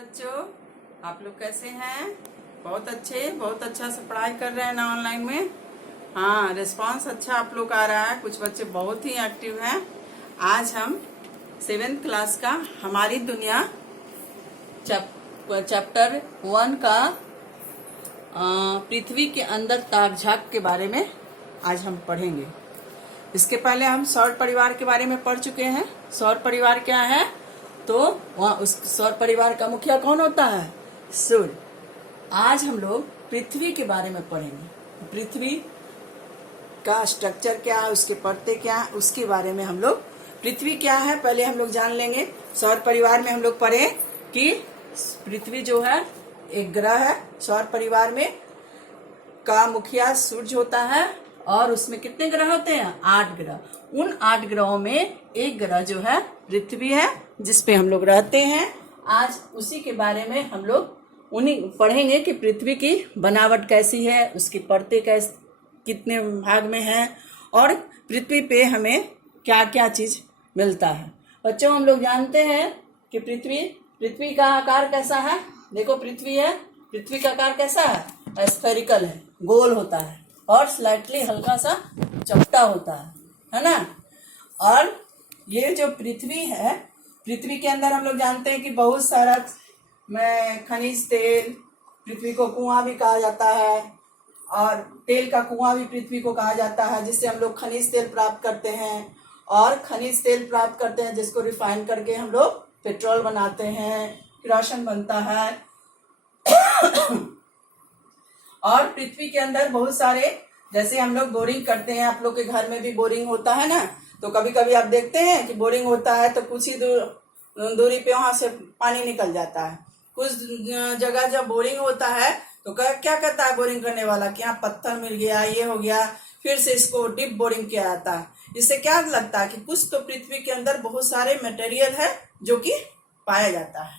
बच्चों, आप लोग कैसे हैं? बहुत अच्छा से पढ़ाई कर रहे हैं ना ऑनलाइन में। हाँ, रिस्पांस अच्छा आप लोग का आ रहा है। कुछ बच्चे बहुत ही एक्टिव हैं। आज हम 7th क्लास का हमारी दुनिया चैप्टर 1 का पृथ्वी के अंदर ताप झाग के बारे में आज हम पढ़ेंगे। इसके पहले हम सौर परिवार के बारे में पढ़ चुके हैं। सौर परिवार क्या है? तो वहाँ उस सौर परिवार का मुखिया कौन होता है? सूर्य। आज हम लोग पृथ्वी के बारे में पढ़ेंगे। पृथ्वी का स्ट्रक्चर क्या है, उसके परतें क्या है, उसके बारे में हम लोग। पृथ्वी क्या है पहले हम लोग जान लेंगे। सौर परिवार में हम लोग पढ़े कि पृथ्वी जो है एक ग्रह है। सौर परिवार में का मुखिया सूर्य होता है और उसमें कितने ग्रह होते हैं? 8 ग्रह। उन 8 ग्रहों में एक ग्रह जो है पृथ्वी है, जिसपे हम लोग रहते हैं। आज उसी के बारे में हम लोग उन्हीं पढ़ेंगे कि पृथ्वी की बनावट कैसी है, उसकी परतें कैसे कितने भाग में है और पृथ्वी पे हमें क्या क्या चीज मिलता है। बच्चों, हम लोग जानते हैं कि पृथ्वी का आकार कैसा है। देखो, पृथ्वी है, पृथ्वी का आकार कैसा है? स्फेरिकल है, गोल होता है और स्लाइटली हल्का सा चपटा होता है ना। और ये जो पृथ्वी है, पृथ्वी के अंदर हम लोग जानते हैं कि बहुत सारा खनिज तेल, पृथ्वी को कुआं भी कहा जाता है और तेल का कुआं भी पृथ्वी को कहा जाता है, जिससे हम लोग खनिज तेल प्राप्त करते हैं। और खनिज तेल प्राप्त करते हैं जिसको रिफाइन करके हम लोग पेट्रोल बनाते हैं, किरोसिन बनता है। और पृथ्वी के अंदर बहुत सारे, जैसे हम लोग बोरिंग करते हैं, आप लोग के घर में भी बोरिंग होता है ना। तो कभी कभी आप देखते हैं कि बोरिंग होता है तो कुछ ही दूरी पे वहां से पानी निकल जाता है। कुछ जगह जब बोरिंग होता है तो क्या कहता है बोरिंग करने वाला कि यहाँ पत्थर मिल गया, ये हो गया, फिर से इसको डीप बोरिंग किया जाता है। इससे क्या लगता है कि कुछ तो पृथ्वी के अंदर बहुत सारे मटेरियल है जो कि पाया जाता है।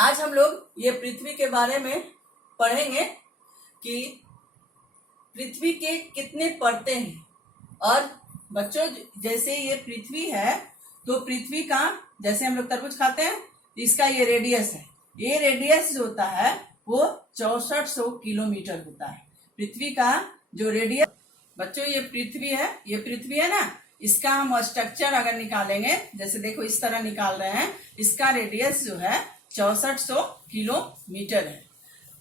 आज हम लोग ये पृथ्वी के बारे में पढ़ेंगे कि पृथ्वी के कितने परतें हैं। और बच्चों, जैसे ये पृथ्वी है तो पृथ्वी का, जैसे हम लोग तरबूज खाते हैं, इसका ये रेडियस है। ये रेडियस जो होता है वो 6400 किलोमीटर होता है। पृथ्वी का जो रेडियस, बच्चों ये पृथ्वी है ना, इसका हम स्ट्रक्चर अगर निकालेंगे, जैसे देखो इस तरह निकाल रहे हैं, इसका रेडियस जो है 6400 किलोमीटर है।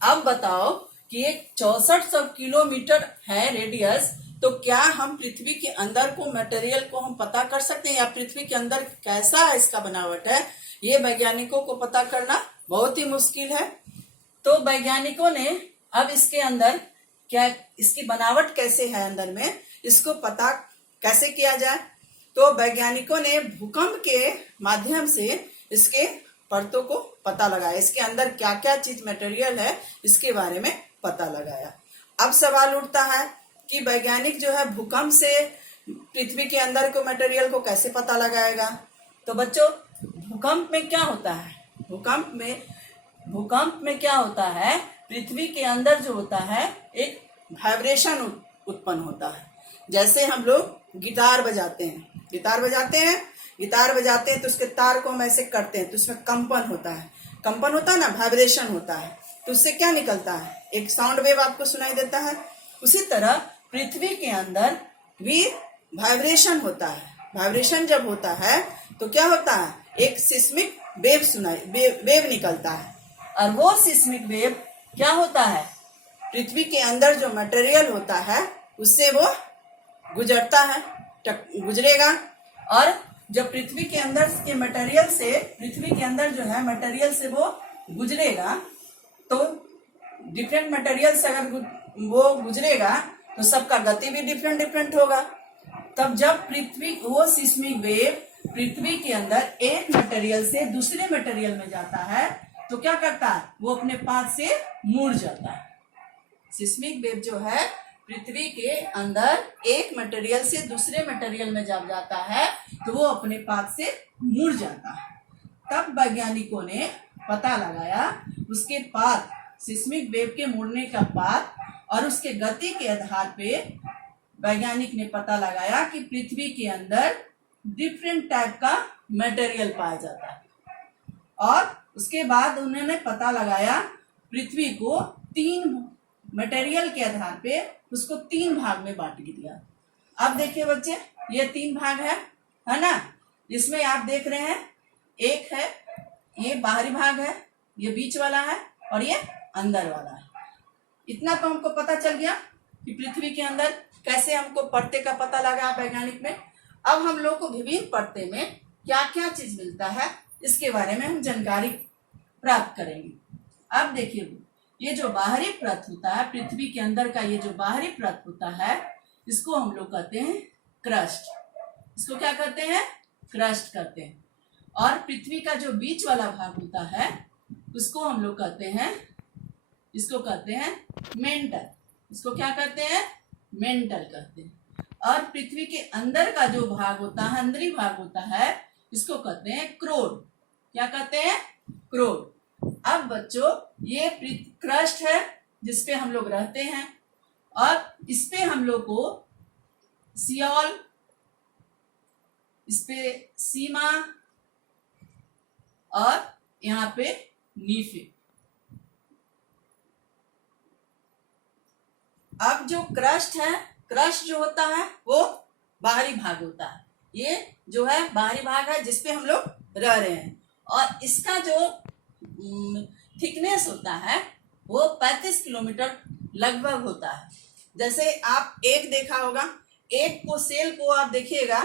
अब बताओ कि एक 6400 किलोमीटर है रेडियस, तो क्या हम पृथ्वी के अंदर को मटेरियल को हम पता कर सकते हैं, या पृथ्वी के अंदर कैसा है, इसका बनावट है, ये वैज्ञानिकों को पता करना बहुत ही मुश्किल है। तो वैज्ञानिकों ने अब इसके अंदर क्या, इसकी बनावट कैसे है अंदर में, इसको पता कैसे किया जाए। तो वैज्ञानिकों ने भूकंप के माध्यम से इसके परतों को पता लगाया, इसके अंदर क्या क्या चीज मटेरियल है इसके बारे में पता लगाया। अब सवाल उठता है कि वैज्ञानिक जो है भूकंप से पृथ्वी के अंदर को मटेरियल को कैसे पता लगाएगा। तो बच्चों, भूकंप में क्या होता है? भूकंप में क्या होता है, पृथ्वी के अंदर जो होता है एक वाइब्रेशन उत्पन्न होता है। जैसे हम लोग गिटार बजाते हैं तो उसके तार को हम ऐसे करते हैं तो उसमें कंपन होता है ना, वाइब्रेशन होता है। तो उससे क्या निकलता है? एक साउंड वेव आपको सुनाई देता है। उसी तरह पृथ्वी के अंदर भी वाइब्रेशन होता है। वाइब्रेशन जब होता है तो क्या होता है? एक सिस्मिक वेव निकलता है। और वो सिस्मिक वेव क्या होता है? पृथ्वी के अंदर जो मटेरियल होता है उससे वो गुजरेगा। और जब पृथ्वी के अंदर के मटेरियल से वो गुजरेगा, तो डिफरेंट मटेरियल से अगर वो गुजरेगा तो सबका गति भी डिफरेंट होगा। तब जब वो सिस्मिक वेव पृथ्वी के अंदर एक मटेरियल से दूसरे मटेरियल में जाता है तो क्या करता है? वो अपने पाथ से मुड़ जाता है। सिस्मिक वेव जो है पृथ्वी के अंदर एक मटेरियल से दूसरे मटेरियल में जब जाता है तो वो अपने पाथ से मुड़ जाता है। तब वैज्ञानिकों ने पता लगाया उसके पाथ, सिस्मिक वेव के मुड़ने का पाथ और उसके गति के आधार पे वैज्ञानिक ने पता लगाया कि पृथ्वी के अंदर डिफरेंट टाइप का मटेरियल पाया जाता है। और उसके बाद उन्होंने पता लगाया, पृथ्वी को 3 मटेरियल के आधार पे उसको 3 भाग में बांट दिया। अब देखिए बच्चे, ये 3 भाग है ना। इसमें आप देख रहे हैं, एक है ये बाहरी भाग है, ये बीच वाला है और ये अंदर वाला है। इतना तो हमको पता चल गया कि पृथ्वी के अंदर कैसे हमको परते का पता लगा वैज्ञानिक में। अब हम लोग को विभिन्न परते में क्या क्या चीज मिलता है इसके बारे में हम जानकारी प्राप्त करेंगे। अब देखिए, ये जो बाहरी परत होता है, पृथ्वी के अंदर का ये जो बाहरी परत होता है, इसको हम लोग कहते हैं क्रस्ट। इसको क्या कहते हैं? क्रस्ट कहते हैं। और पृथ्वी का जो बीच वाला भाग होता है उसको हम लोग कहते हैं, इसको कहते हैं मेंटल। इसको क्या कहते हैं? मेंटल कहते हैं। और पृथ्वी के अंदर का जो भाग होता है, अंदरी भाग होता है, इसको कहते हैं क्रोड। क्या कहते हैं? क्रोड। अब बच्चों, ये क्रस्ट है जिसपे हम लोग रहते हैं और इसपे हम लोग को सियोल, इसपे सीमा और यहाँ पे नीफे। अब जो क्रस्ट है, क्रस्ट जो होता है वो बाहरी भाग होता है। ये जो है बाहरी भाग है जिसपे हम लोग रह रहे हैं और इसका जो थिकनेस होता है वो 35 किलोमीटर लगभग होता है। जैसे आप एक देखा होगा, एक को सेल को आप देखिएगा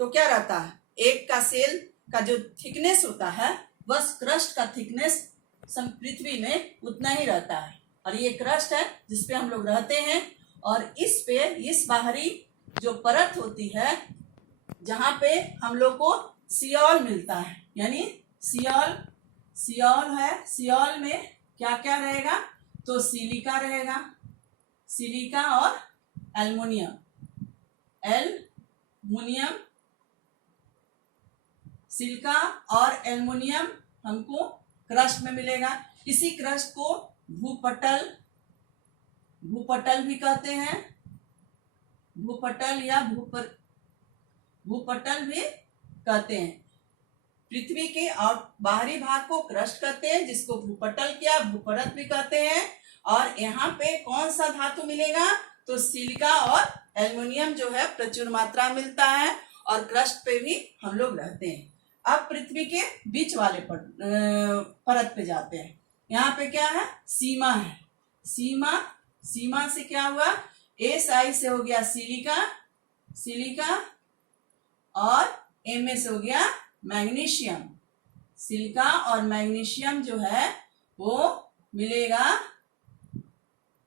तो क्या रहता है, एक का सेल का जो थिकनेस होता है बस क्रस्ट का थिकनेस पृथ्वी में उतना ही रहता है। और ये क्रस्ट है जिसपे हम लोग रहते हैं और इस पे, इस बाहरी जो परत होती है जहां पे हम लोग को सियोल मिलता है, यानी सियोल है। सियोल में क्या क्या रहेगा? तो सिलिका रहेगा, सिलिका और एल्युमिनियम। सिलिका और एल्युमिनियम हमको क्रस्ट में मिलेगा। इसी क्रस्ट को भूपटल भी कहते हैं, भूपटल या भूपटल भी कहते हैं। पृथ्वी के और बाहरी भाग को क्रस्ट कहते हैं, जिसको भूपटल या भूपरत भी कहते हैं। और यहाँ पे कौन सा धातु मिलेगा? तो सिलिका और एल्युमिनियम जो है प्रचुर मात्रा मिलता है और क्रस्ट पे भी हम लोग रहते हैं। अब पृथ्वी के बीच वाले परत पे जाते हैं। यहाँ पे क्या है? सीमा है। सीमा से क्या हुआ? SI से हो गया सिलिका और Ma से हो गया मैग्नीशियम। सिलिका और मैग्नीशियम जो है वो मिलेगा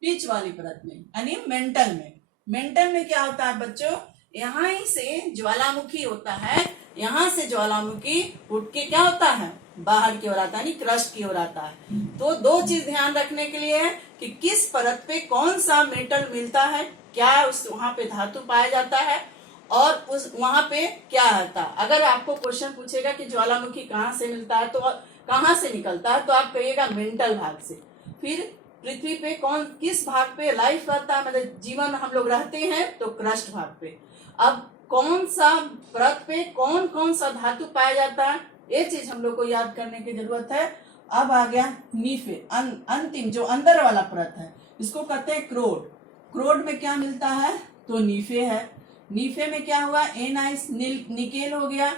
बीच वाली परत में, यानी मेंटल में। मेंटल में क्या होता है बच्चों? यहाँ ही से ज्वालामुखी होता है, यहाँ से ज्वालामुखी उठ के क्या होता है? बाहर की ओर आता है, यानी क्रस्ट की ओर आता है। तो 2 चीज ध्यान रखने के लिए है कि किस परत पे कौन सा मेटल मिलता है, क्या उस वहां पे धातु पाया जाता है और उस वहां पे क्या आता है। अगर आपको क्वेश्चन पूछेगा कि ज्वालामुखी कहाँ से मिलता है तो कहाँ से निकलता है, तो आप कहिएगा मेंटल भाग से। फिर पृथ्वी पे किस भाग पे लाइफ रहता है, मतलब जीवन हम लोग रहते हैं, तो क्रस्ट भाग पे। अब कौन सा परत पे कौन कौन सा धातु पाया जाता है, ये चीज हम लोग को याद करने की जरूरत है। अब आ गया नीफे, अंतिम जो अंदर वाला परत है, इसको कहते हैं क्रोड। क्रोड में क्या मिलता है? तो नीफे है। नीफे में क्या हुआ? Na निकेल हो गया,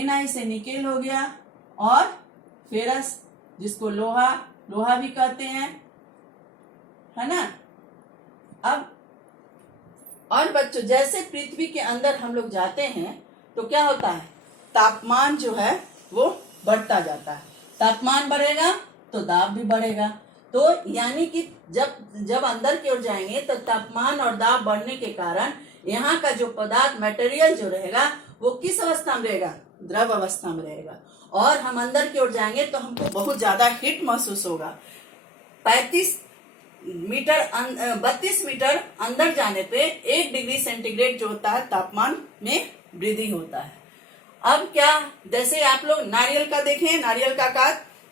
Na से निकेल हो गया और फेरस, जिसको लोहा भी कहते हैं, है ना। अब और बच्चों, जैसे पृथ्वी के अंदर हम लोग जाते हैं तो क्या होता है? तापमान जो है वो बढ़ता जाता है। तापमान बढ़ेगा तो दाब भी बढ़ेगा। तो यानी कि जब अंदर की ओर जाएंगे तो तापमान और दाब बढ़ने के कारण यहाँ का जो पदार्थ मटेरियल जो रहेगा वो किस अवस्था में रहेगा? द्रव अवस्था में रहेगा। और हम अंदर की ओर जाएंगे तो हमको बहुत ज्यादा हीट महसूस होगा। 32 मीटर अंदर जाने पे 1 डिग्री सेंटीग्रेड जो होता है तापमान में वृद्धि होता है। अब क्या, जैसे आप लोग नारियल का देखें,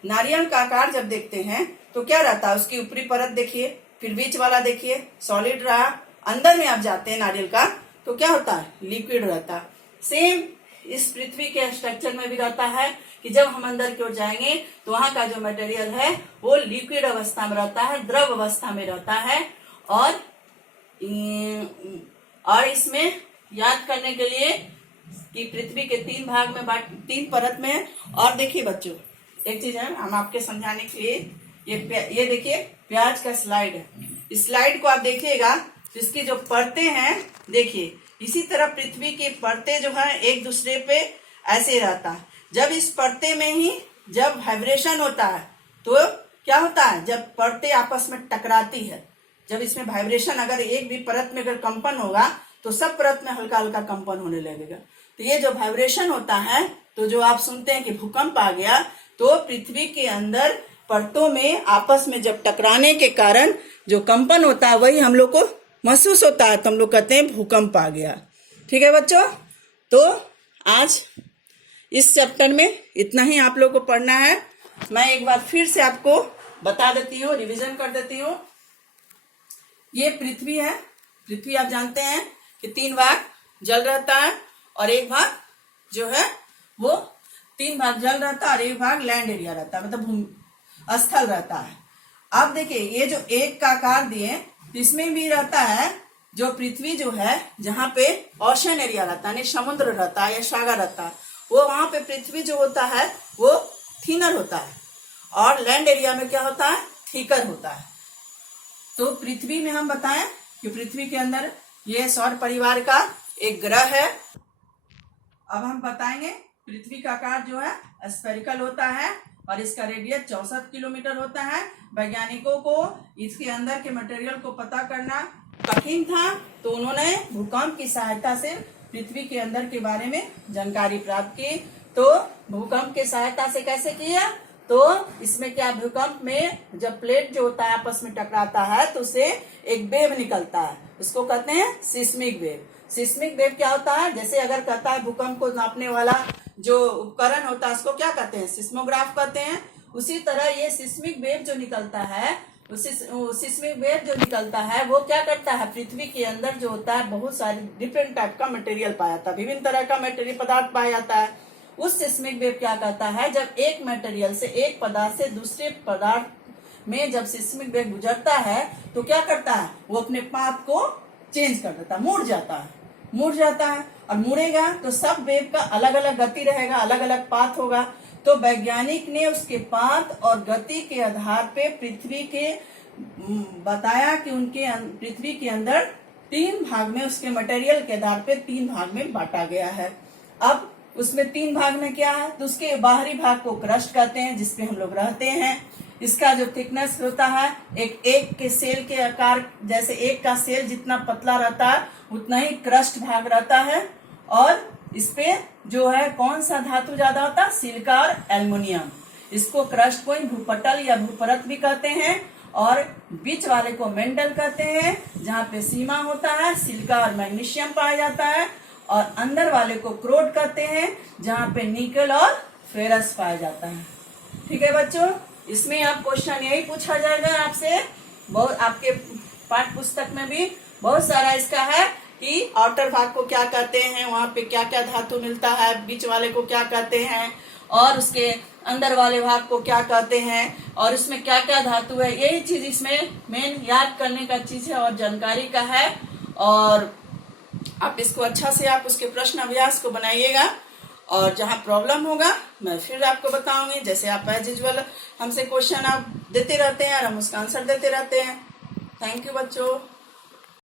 नारियल का आकार जब देखते हैं तो क्या रहता है? उसकी ऊपरी परत देखिए, फिर बीच वाला देखिए, सॉलिड रहा। अंदर में आप जाते हैं नारियल का तो क्या होता है? लिक्विड रहता है। सेम इस पृथ्वी के स्ट्रक्चर में भी रहता है कि जब हम अंदर की ओर जाएंगे तो वहां का जो मटेरियल है वो लिक्विड अवस्था में रहता है, द्रव अवस्था में रहता है। और इसमें याद करने के लिए कि पृथ्वी के 3 भाग में 3 परत में है। और देखिए बच्चों, एक चीज है हम आपके समझाने के लिए, ये देखिए प्याज का स्लाइड है। इस स्लाइड को आप देखिएगा तो इसकी जो परतें हैं, देखिए इसी तरह पृथ्वी की परतें जो है एक दूसरे पे ऐसे रहता है। जब इस परते में ही जब वाइब्रेशन होता है तो क्या होता है, जब परतें आपस में टकराती है, जब इसमें वाइब्रेशन अगर एक भी परत में अगर कंपन होगा तो सब परत में हल्का हल्का कंपन होने लगेगा। तो ये जो वाइब्रेशन होता है, तो जो आप सुनते हैं कि भूकंप आ गया, तो पृथ्वी के अंदर परतों में आपस में जब टकराने के कारण जो कंपन होता है वही हम लोग को महसूस होता है, तो हम लोग कहते हैं भूकंप आ गया। ठीक है बच्चों, तो आज इस चैप्टर में इतना ही आप लोग को पढ़ना है। मैं एक बार फिर से आपको बता देती हूँ, रिवीजन कर देती हूँ। ये पृथ्वी है। पृथ्वी आप जानते हैं कि 3 भाग जल रहता है और एक भाग जो है वो 3 भाग जल रहता है और एक भाग लैंड एरिया रहता है, मतलब स्थल रहता है। अब देखिए ये जो एक का आकार दिए, इसमें भी रहता है जो पृथ्वी जो है जहाँ पे ओशन एरिया रहता है, समुद्र रहता है या सागर रहता है, वो वहां पे पृथ्वी जो होता है वो थिनर होता है और लैंड एरिया में क्या होता है, थिकर होता है। तो पृथ्वी में हम बताएं कि पृथ्वी के अंदर ये सौर परिवार का एक ग्रह है। अब हम बताएंगे पृथ्वी का आकार जो है स्फेरिकल होता है और इसका रेडियस 64 किलोमीटर होता है। वैज्ञानिकों को इसके अंदर के मटेरियल को पता करना कठिन था, तो उन्होंने भूकंप की सहायता से पृथ्वी के अंदर के बारे में जानकारी प्राप्त की। तो भूकंप की सहायता से कैसे किया, तो इसमें क्या, भूकंप में जब प्लेट जो होता है आपस में टकराता है तो उससे एक वेव निकलता है, उसको कहते हैं सिस्मिक वेव। सिस्मिक वेव क्या होता है, जैसे अगर कहता है भूकंप को नापने वाला जो उपकरण होता है उसको क्या कहते हैं, सिस्मोग्राफ कहते हैं। उसी तरह ये सिस्मिक वेव जो निकलता है, सिस्मिक वेव जो निकलता है वो क्या करता है, पृथ्वी के अंदर जो होता है बहुत सारे डिफरेंट टाइप का मटेरियल पाया जाता है, विभिन्न तरह का मटेरियल पदार्थ पाया जाता है। उस सिस्मिक वेव क्या कहता है, जब एक मटेरियल से, एक पदार्थ से दूसरे पदार्थ में जब सिस्मिक वेव गुजरता है तो क्या करता है, वो अपने पाथ को चेंज कर देता है, मुड़ जाता है और मुड़ेगा तो सब वेव का अलग अलग गति रहेगा, अलग अलग पाथ होगा। तो वैज्ञानिक ने उसके पाथ और गति के आधार पे पृथ्वी के बताया कि उनके पृथ्वी के अंदर 3 भाग में, उसके मटेरियल के आधार पे 3 भाग में बांटा गया है। अब उसमें 3 भाग में क्या है, तो उसके बाहरी भाग को क्रस्ट कहते हैं जिसपे हम लोग रहते हैं। इसका जो थिकनेस होता है एक के सेल के आकार, जैसे एक का सेल जितना पतला रहता है उतना ही क्रस्ट भाग रहता है। और इसपे जो है कौन सा धातु ज्यादा होता है, सिलिका और एल्युमिनियम। इसको क्रस्ट को भूपटल या भूपरत भी कहते हैं और बीच वाले को मेंटल कहते हैं, जहाँ पे सीमा होता है सिलिका और मैग्नीशियम पाया जाता है। और अंदर वाले को क्रोड कहते हैं, जहाँ पे निकल और फेरस पाया जाता है। ठीक है बच्चों, इसमें आप क्वेश्चन यही पूछा जाएगा आपसे, बहुत आपके पाठ्य पुस्तक में भी बहुत सारा इसका है कि आउटर भाग को क्या कहते हैं, वहाँ पे क्या क्या धातु मिलता है, बीच वाले को क्या कहते हैं और उसके अंदर वाले भाग को क्या कहते हैं और उसमें क्या क्या धातु है। यही चीज इसमें मेन याद करने का चीज है और जानकारी का है। और आप इसको अच्छा से आप उसके प्रश्न अभ्यास को बनाइएगा और जहाँ प्रॉब्लम होगा मैं फिर आपको बताऊंगी। जैसे आप एज यूजुअल हमसे क्वेश्चन आप देते रहते हैं और हम उसका आंसर देते रहते हैं। थैंक यू बच्चों।